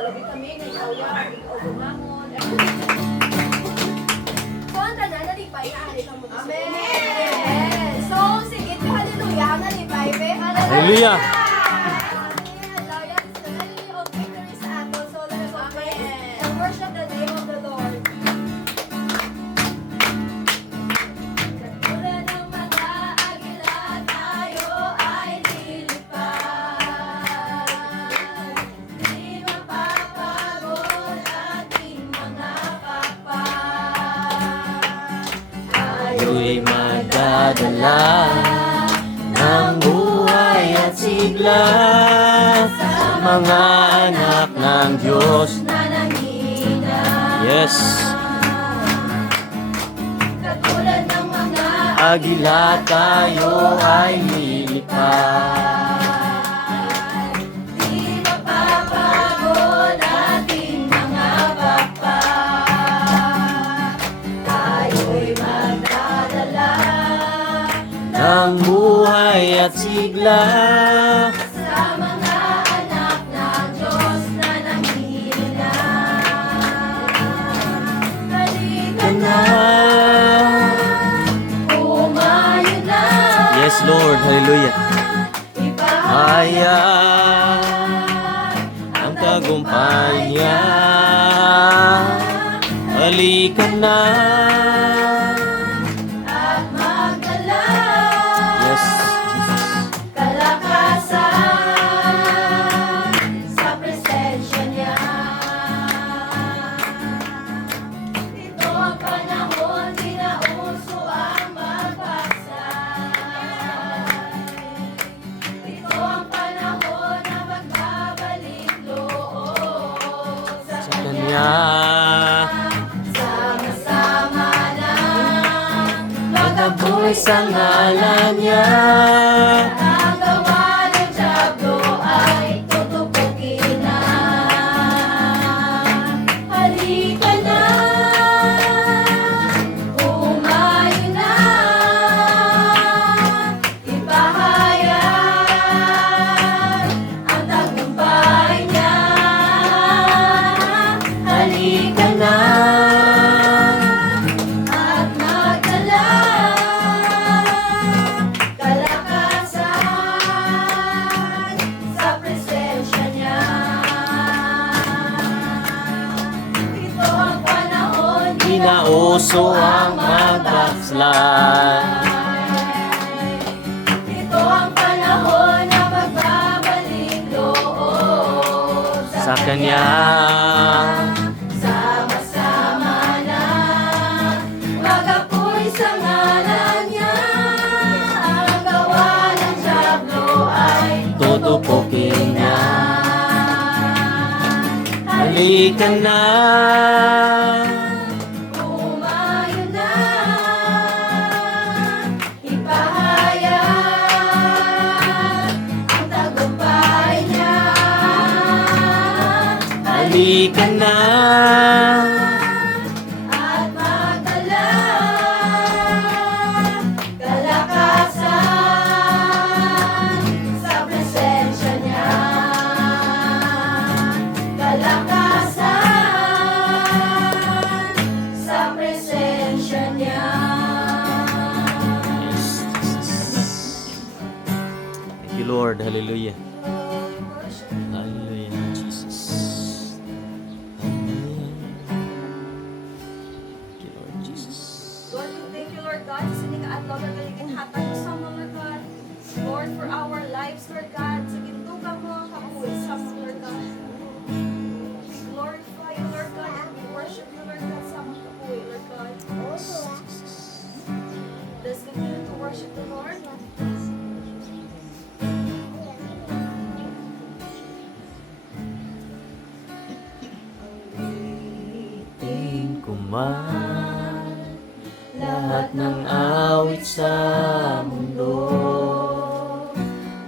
Labi kami, nag-awya, nag-awgumangon. So, ang tanan, nalipay na, halikang mo. Amen! So, sige, hallelujah, nalipay, be. Hallelujah! Hallelujah! So, nalipay of victory sa ato. So, let us praise and worship the name of the Lord. Katulad ng mga agila, tayo ay lilipad. Di mapapagod ating mga pakpak. Tayo'y magdadala ng buhay at sigla sa mga anak ng Diyos. Na nanghihina. Yes. Katulad ng mga Agila, tayo ay lilipad. di mapapagod ating mga pakpak. Tayo'y magdadala Ng buhay at sigla sa mga anak ng Diyos na nanghihina. Halika na, umayo na. Yes, Lord. Hallelujah. Haya ang tagumpay niya. Halika na. At magdala Yes, Jesus. kalakasan sa presensya niya. Ito ang panahon, di na uso ang magpaksay. Ito ang panahon na magbabalik loob sa Sa Kanya. Kanya. Sama-sama na Magaboy sa ngalan niya. ang gawa ng Diablo ay tutupukin na. Halika na, umayo na, ipahayag ang tagumpay niya. Halika na, at magdala kalakasan sa presensya niya. Ito ang panahon, Di na uso ang magbackslide. ito ang panahon na magbabalik loob Sa Kanya. Sama-sama na magapoy sa ngalan niya. Ang gawa ng Diablo ay Tutupukin niya. Halika na. umayo na, ipahayag ang tagumpay niya. Halika na. At magdala kalakasan sa presensya niya. Kalakasan sa presensya niya. Yes, Jesus. Thank you, Lord. Hallelujah. Hallelujah, Jesus. Hallelujah. Thank you, Lord Jesus. Lord, we thank you, Lord God, sa nikaadlaw na galigin hatag mo sa mga Lord God. Lord, for our lives, Lord God, sa gintugang mo ang kabuhay sa mga Lord God. We glorify you, Lord God, and we worship you, Lord God, sa mga kabuhay, Lord God. Let's continue to worship the Lord. Tingin ko man lahat ng awit sa mundo,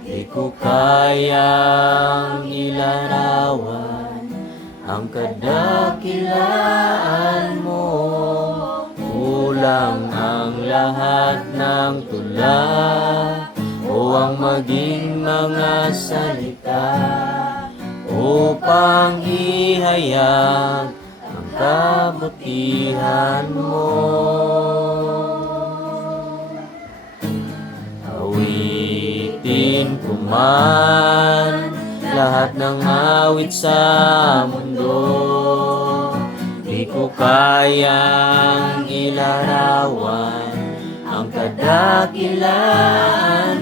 di ko kayang ilarawan ang kadakilaan mo. Kulang ang lahat ng tula o ang maging mga salita o upang ihayag ang kabutihan mo. Awitin ko man lahat ng awit sa mundo, di ko kayang ilarawan ang kadakilaan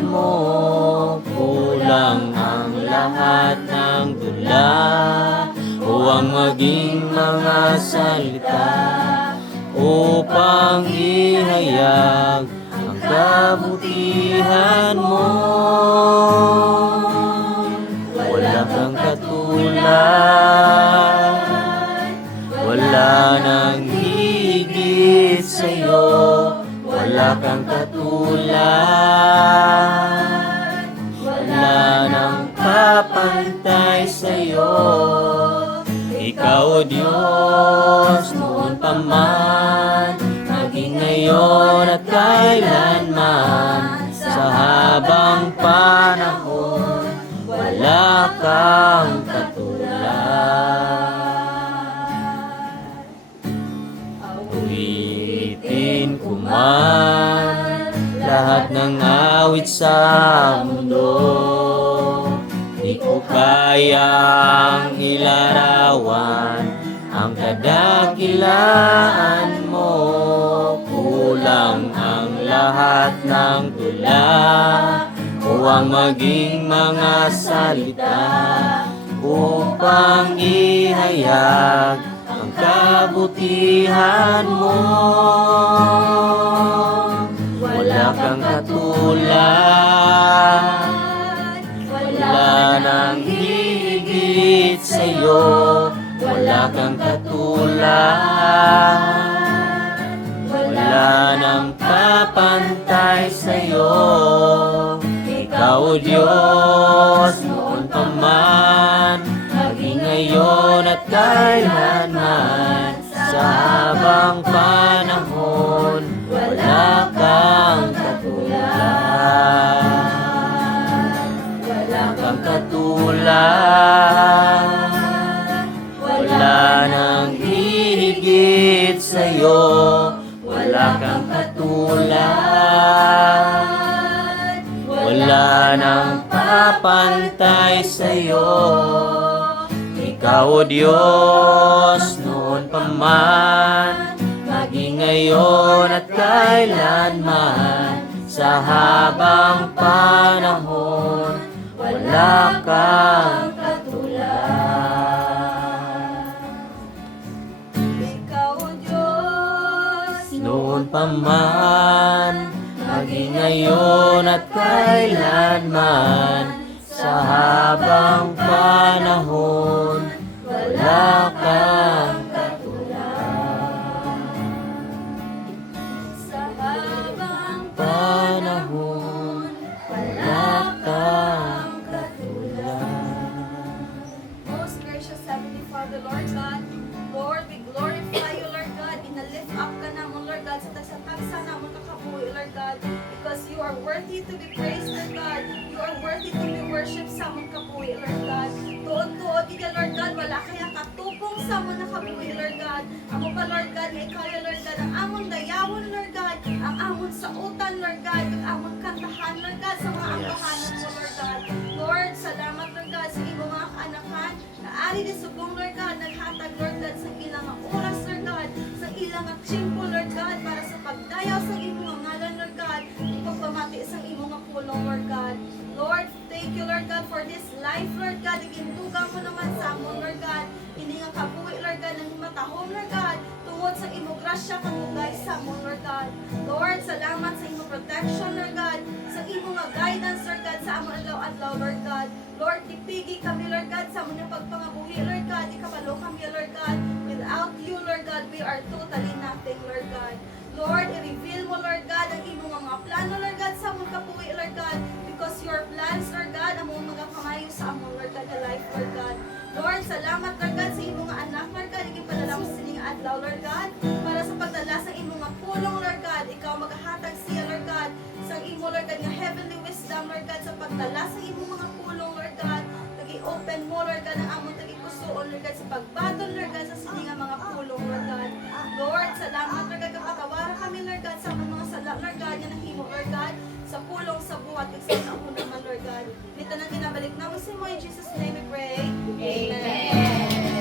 mo. Kulang ang lahat ng tula o ang maging mga salita upang ihayag ang kabutihan mo. Wala kang katulad, wala nang higit sa'yo, wala kang katulad, wala nang kapantay sa'yo. Ikaw, O Diyos, noon pa man, maging ngayon at kailanman, sa habang panahon, wala kang katulad. Awitin ko man lahat ng awit sa mundo, di ko kayang ilarawan ang kadakilaan mo. Kulang ang lahat ng tula o ang maging mga salita upang ihayag ang kabutihan mo. Wala kang katulad, wala nang higit sa'yo, wala kang katulad, wala nang kapantay sa'yo. Ikaw, O Diyos, noon pa man, maging ngayon at kailanman, sa habang panahon, wala kang katulad. Wala kang katulad, wala nang hihigit sa'yo, wala kang katulad, wala nang papantay sa'yo. Ikaw, O Diyos, noon pa man, maging ngayon at kailanman, sa habang panahon, wala kang katulad. Ikaw, O Diyos, Noon pa man, maging ngayon at kailanman, sa habang panahon, wala kang katulad. sa habang Panahon, wala kang katulad. Most gracious Heavenly Father, Lord God, Lord, we glorify you, Lord God. Inalift up ka naman, Lord God, sa tagsa-tagsa naman kakabuhi, Lord God, because you are worthy to be praised, Lord God. You are worthy to be worshipped sa mong kabuhi, Lord God. Tuod-tuod ka, Lord God, wala kaya katupong sa mong nakabuhi, Lord God. Amo pa, Lord God, may kaya, Lord God, ang amon dayawon, Lord God, ang amon sa utan, Lord God, ang amon kantahan, Lord God, sa mga ambahanan mo, Lord God. Lord, salamat, Lord God, sa iyong mga kaanakan na ari di subong, Lord God, naghatag, Lord God, sa ilang oras, Lord God, sa ilang tiyempo, Lord God, para sa pagdayaw sa imong ngalan, Lord God, ipagpamati sa imong pulong, Lord God. Lord, thank you, Lord God, for this life, Lord God. Igintugang mo naman sa amon, Lord God. Hindi nga kabuhi, Lord God, ng matahom, Lord God, tungod sa imong grasya kamugay sa amon, Lord God. Lord, salamat sa imong protection, Lord God, sa imong guidance, Lord God, sa amon adlaw-adlaw, Lord God. Lord, tipigi kami, Lord God, sa amon pagpangabuhi, Lord God. Ikabalo kami, Lord God. Without you, Lord God, we are totally nothing, Lord God. Lord, i-reveal mo, Lord God, ang imong mga plano, Lord God, sa among kabuhi, Lord God, because your plans, Lord God, among mga kamayo sa among, Lord God, the life, Lord God. Lord, salamat, Lord God, sa imong mga anak, Lord God, iging padala mo sa sining adlaw, Lord God, para sa pagdala sa imong mga pulong, Lord God, ikaw maghahatag siya, Lord God, sa imong, Lord God, nga heavenly wisdom, Lord God, sa pagdala sa imong mga pulong, Lord God, i-open mo, Lord God, ang among tagikusuon, Lord God, sa pagbaton, Lord God, sa siningang mga pulong, Lord God. Lord, salamat, Lord God, kapatawaran kami, Lord God, sa among mga sala, Lord God, yan ang himo, Lord God, sa pulong, sa buhat, at sa ako naman, Lord God. Dito nang kinabalik namin si mo, in Jesus' name we pray. Amen.